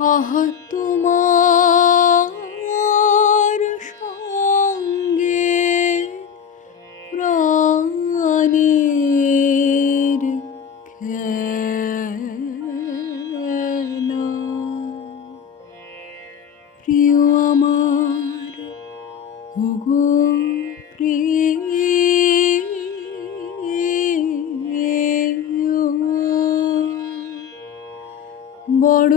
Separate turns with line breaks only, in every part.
আহ তোমার সঙ্গে প্রাণের খেলা। প্রিয় আমার ওগো প্রিয়। বড়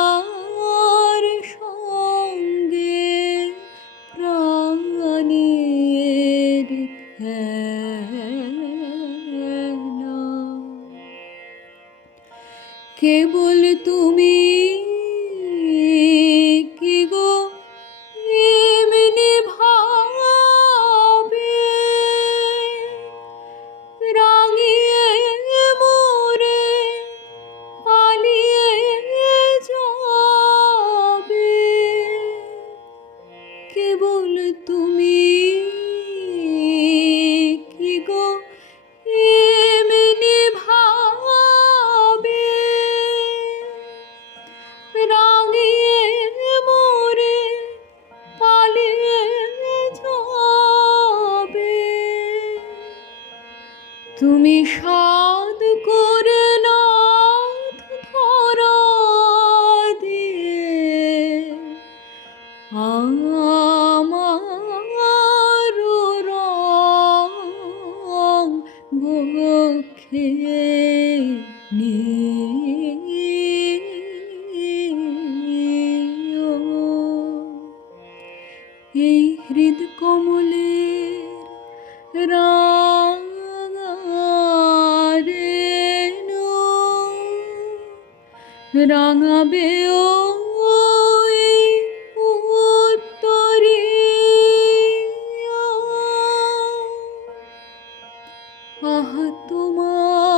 কেবল তুমি তুমি সাদ করে আমার রং বক্ষে নিও। রাঙাবে ও উত্তরে। আহা তোমার